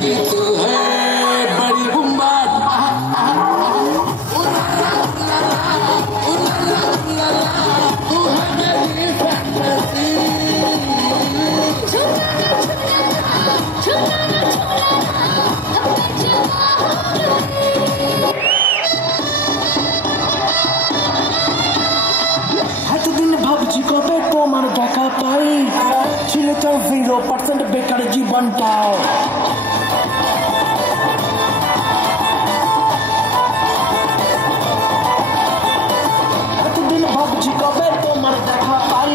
कि तू है बड़ी बुम्बाद तू है मेरी फैंटेसी এতদিন ভাবছি কবে তোমার দেখা পাই ছিল তো 0% বেকার জীবনটা এতদিন ভাবছি কবে তোমার দেখা পাই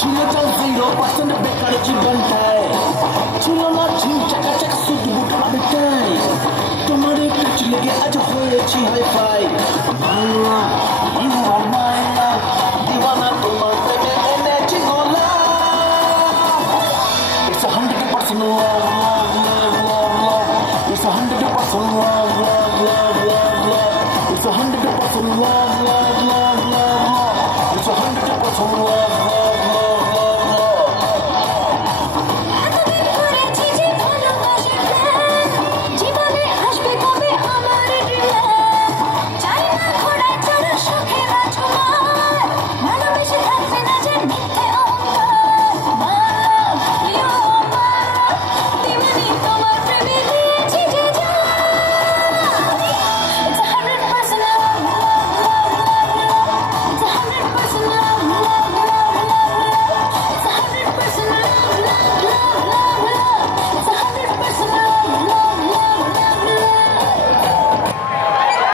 ছিল তো 0% বেকার জীবনটায় ছিল না ঝিম চাকাচাক শুধু বুট আবেটাই তোমার একটু লেগে আজ হয়েছি হাই ফাই আল্লাহ ইউ আর মাই লাভ দিওয়ানা তোমার প্রেমে এনেছি গোলা It's 100% love, love, love, love, love. It's 100% love, love.